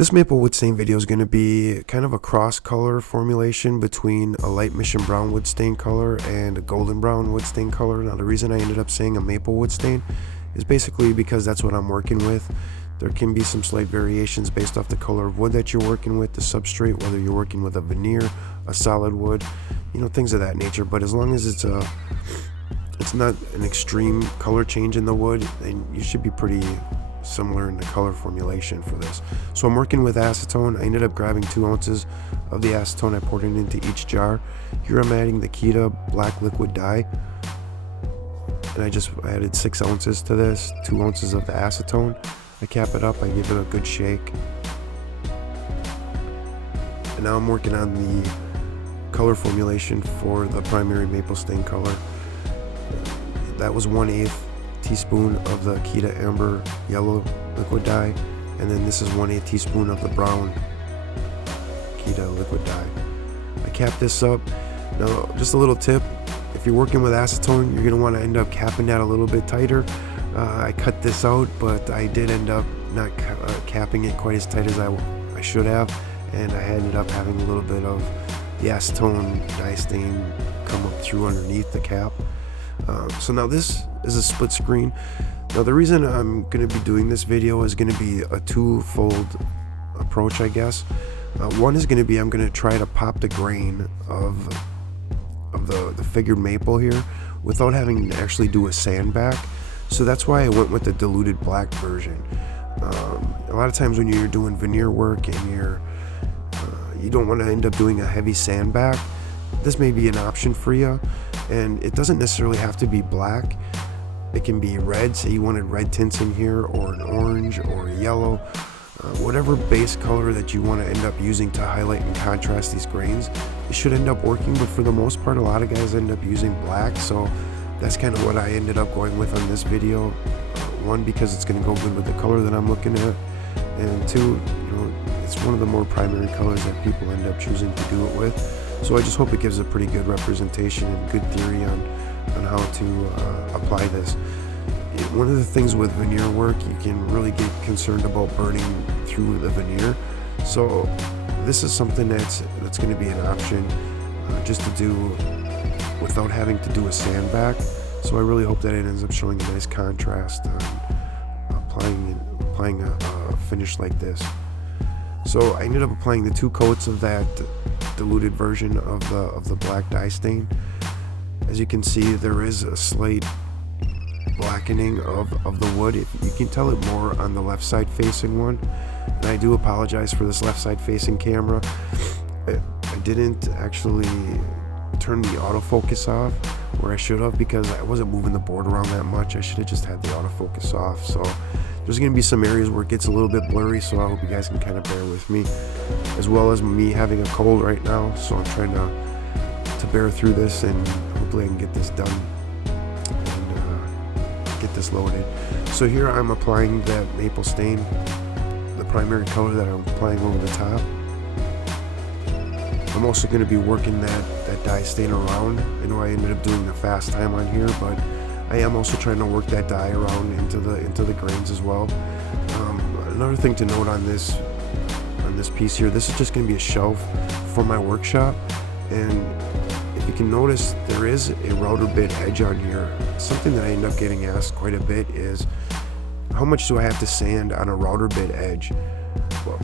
This maple wood stain video is going to be kind of a cross color formulation between a light mission brown wood stain color and a golden brown wood stain color. Now the reason I ended up saying a maple wood stain is basically because that's what I'm working with. There can be some slight variations based off the color of wood that you're working with, the substrate, whether you're working with a veneer, a solid wood, things of that nature. But as long as it's not an extreme color change in the wood, then you should be pretty similar in the color formulation for this. So I'm working with acetone. I ended up grabbing 2 ounces of the acetone. I poured it into each jar. Here I'm adding the Keda Black Liquid Dye, and I just added 6 ounces to this, 2 ounces of the acetone. I cap it up, I give it a good shake, and now I'm working on the color formulation for the primary maple stain color. That was 1/8 teaspoon of the Keda Amber Yellow Liquid Dye, and then this is 1/8 teaspoon of the brown Keda Liquid Dye. I cap this up. Now, just a little tip: if you're working with acetone, you're going to want to end up capping that a little bit tighter. I cut this out, but I did end up not capping it quite as tight as I should have, and I ended up having a little bit of the acetone dye stain come up through underneath the cap. So now this is a split screen. Now the reason I'm going to be doing this video is going to be a twofold approach, I guess. One is going to be I'm going to try to pop the grain of the figured maple here without having to actually do a sand back. So that's why I went with the diluted black version. A lot of times when you're doing veneer work and you don't want to end up doing a heavy sand back, this may be an option for you. And it doesn't necessarily have to be black. It can be red, say you wanted red tints in here, or an orange or a yellow, whatever base color that you want to end up using to highlight and contrast these grains. It should end up working, but for the most part a lot of guys end up using black, so that's kind of what I ended up going with on this video. One, because it's going to go good with the color that I'm looking at, and two, it's one of the more primary colors that people end up choosing to do it with. So I just hope it gives a pretty good representation and good theory on how to apply this. One of the things with veneer work, you can really get concerned about burning through the veneer. So this is something that's going to be an option just to do without having to do a sand back. So I really hope that it ends up showing a nice contrast on applying a finish like this. So I ended up applying the 2 coats of that diluted version of the black dye stain. As you can see, there is a slight blackening of the wood. You can tell it more on the left side facing one, and I do apologize for this left side facing camera. I didn't actually turn the autofocus off where I should have, because I wasn't moving the board around that much. I should have just had the autofocus off. So there's going to be some areas where it gets a little bit blurry, so I hope you guys can kind of bear with me, as well as me having a cold right now. So I'm trying to bear through this, and hopefully I can get this done and get this loaded. So here I'm applying that maple stain, the primary color that I'm applying over the top. I'm also going to be working that dye stain around. I know I ended up doing the fast time on here, but I am also trying to work that dye around into the grains as well. Another thing to note on this piece here, this is just going to be a shelf for my workshop, and if you can notice, there is a router bit edge on here. Something that I end up getting asked quite a bit is, how much do I have to sand on a router bit edge? Well,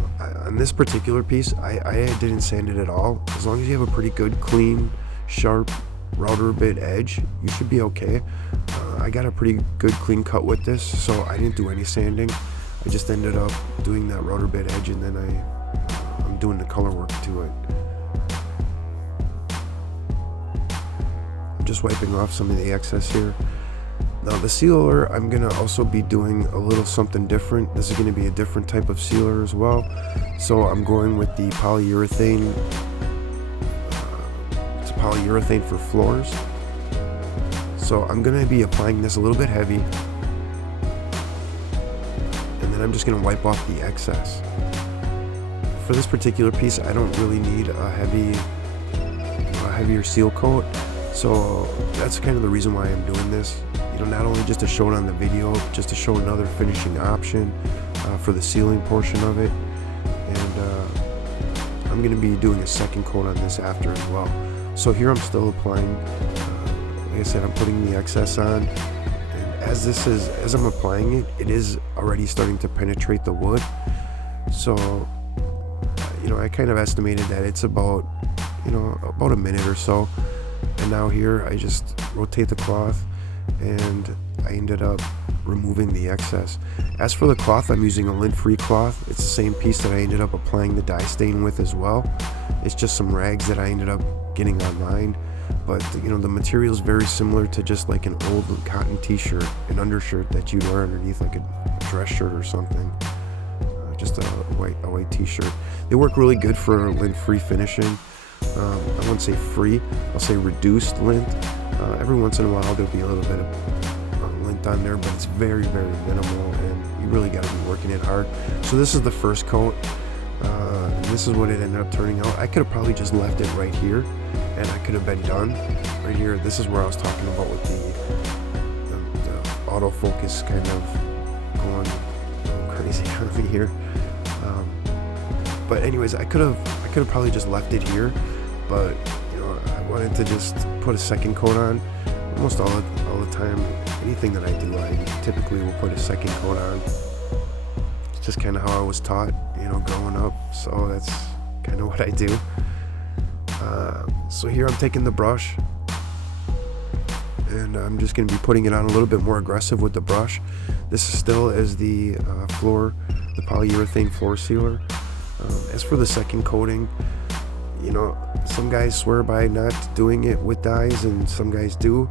on this particular piece, I didn't sand it at all. As long as you have a pretty good, clean, sharp router bit edge, you should be okay. I got a pretty good clean cut with this, so I didn't do any sanding. I just ended up doing that router bit edge, and then I'm doing the color work to it. I'm just wiping off some of the excess here. Now the sealer, I'm going to also be doing a little something different. This is going to be a different type of sealer as well. So I'm going with the polyurethane. It's a polyurethane for floors. So I'm going to be applying this a little bit heavy, and then I'm just going to wipe off the excess. For this particular piece, I don't really need a heavier seal coat. So that's kind of the reason why I'm doing this. Not only just to show it on the video, just to show another finishing option for the sealing portion of it. and I'm going to be doing a second coat on this after as well. So here I'm still applying, like I said, I'm putting the excess on, and as I'm applying it, it is already starting to penetrate the wood. So I kind of estimated that it's about a minute or so. And now here I just rotate the cloth, and I ended up removing the excess. As for the cloth, I'm using a lint-free cloth. It's the same piece that I ended up applying the dye stain with as well. It's just some rags that I ended up getting online, but the material is very similar to just like an old cotton t-shirt, an undershirt that you'd wear underneath like a dress shirt or something. Just a white t-shirt. They work really good for lint-free finishing. I wouldn't say free, I'll say reduced lint. Every once in a while there'll be a little bit of lint on there, but it's very, very minimal, and you really got to be working it hard. So this is the first coat, and this is what it ended up turning out. I could have probably just left it right here, and I could have been done right here. This is where I was talking about with the autofocus kind of going crazy on me here. But anyways, I could have probably just left it here, but I wanted to just put a second coat on. Almost all the time, anything that I do, I typically will put a second coat on. It's just kind of how I was taught, growing up. So that's kind of what I do. So here I'm taking the brush, and I'm just going to be putting it on a little bit more aggressive with the brush. This still is the polyurethane floor sealer. As for the second coating, some guys swear by not doing it with dyes, and some guys do.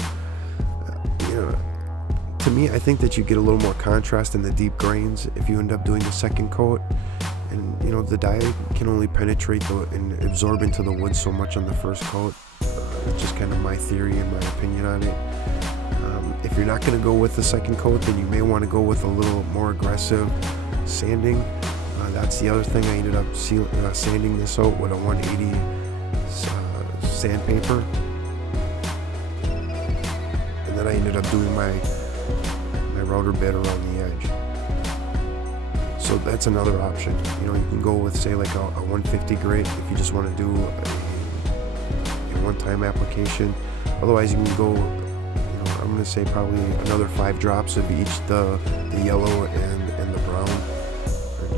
To me, I think that you get a little more contrast in the deep grains if you end up doing the second coat. And the dye can only penetrate and absorb into the wood so much on the first coat. It's just kind of my theory and my opinion on it. If you're not going to go with the second coat, then you may want to go with a little more aggressive sanding. That's the other thing. I ended up sanding this out with a 180 sandpaper, and then I ended up doing my router bit around the edge. So that's another option. You can go with, say, like a 150 grit if you just want to do a one-time application. Otherwise, you can go, I'm going to say probably another 5 drops of each, the yellow and the brown.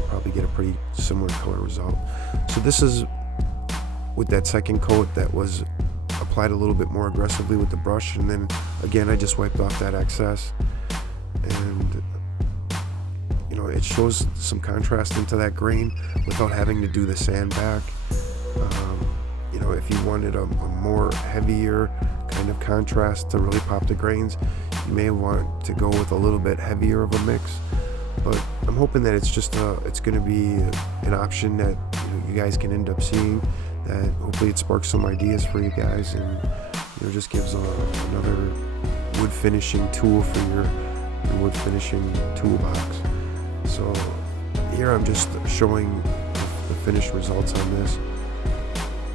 Probably get a pretty similar color result. So this is with that second coat that was applied a little bit more aggressively with the brush, and then again I just wiped off that excess, and it shows some contrast into that grain without having to do the sand back. If you wanted a more heavier kind of contrast to really pop the grains, you may want to go with a little bit heavier of a mix. But I'm hoping that it's going to be an option that you guys can end up seeing, that hopefully it sparks some ideas for you guys, and just gives another wood finishing tool for your wood finishing toolbox. So here I'm just showing the finished results on this,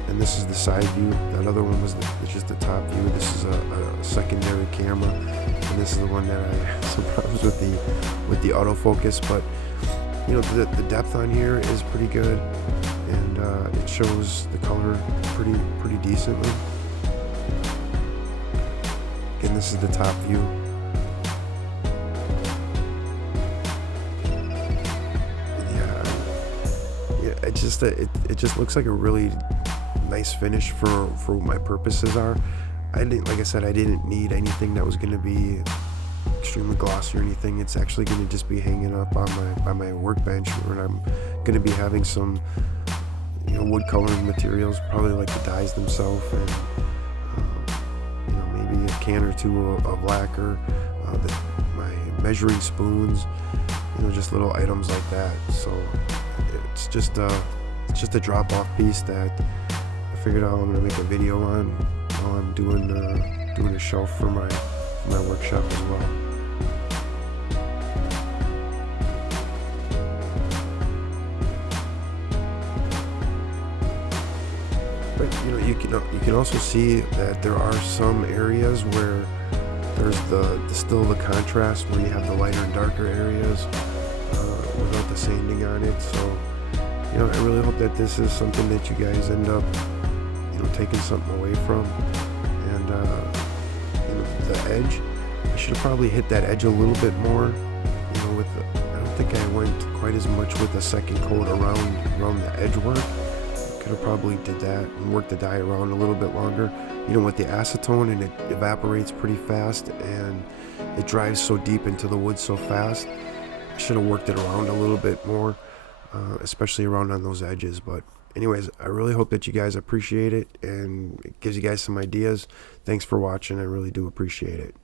and this is the side view. That other one was just the top view. This is a secondary camera, and this is the one that I have some problems with the autofocus. But the depth on here is pretty good, and it shows the color pretty decently. Again, this is the top view. It just looks like a really nice finish for what my purposes are. Like I said, I didn't need anything that was going to be extremely glossy or anything. It's actually going to just be hanging up on my workbench, where I'm going to be having some wood coloring materials, probably like the dyes themselves, and maybe a can or two of lacquer, my measuring spoons, just little items like that. So it's just a drop-off piece that I figured out I'm going to make a video on while I'm doing a shelf for my workshop as well. But you can also see that there are some areas where there's still the contrast, where you have the lighter and darker areas without the sanding on it. So you know, I really hope that this is something that you guys end up, you know, taking something away from. And you know, the edge, I should have probably hit that edge a little bit more. You know, with the, I don't think I went quite as much with the second coat around the edge work. Could have probably did that and worked the dye around a little bit longer. You know, with the acetone, and it evaporates pretty fast, and it drives so deep into the wood so fast. I should have worked it around a little bit more, especially around on those edges. But anyways, I really hope that you guys appreciate it, and it gives you guys some ideas. Thanks for watching. I really do appreciate it.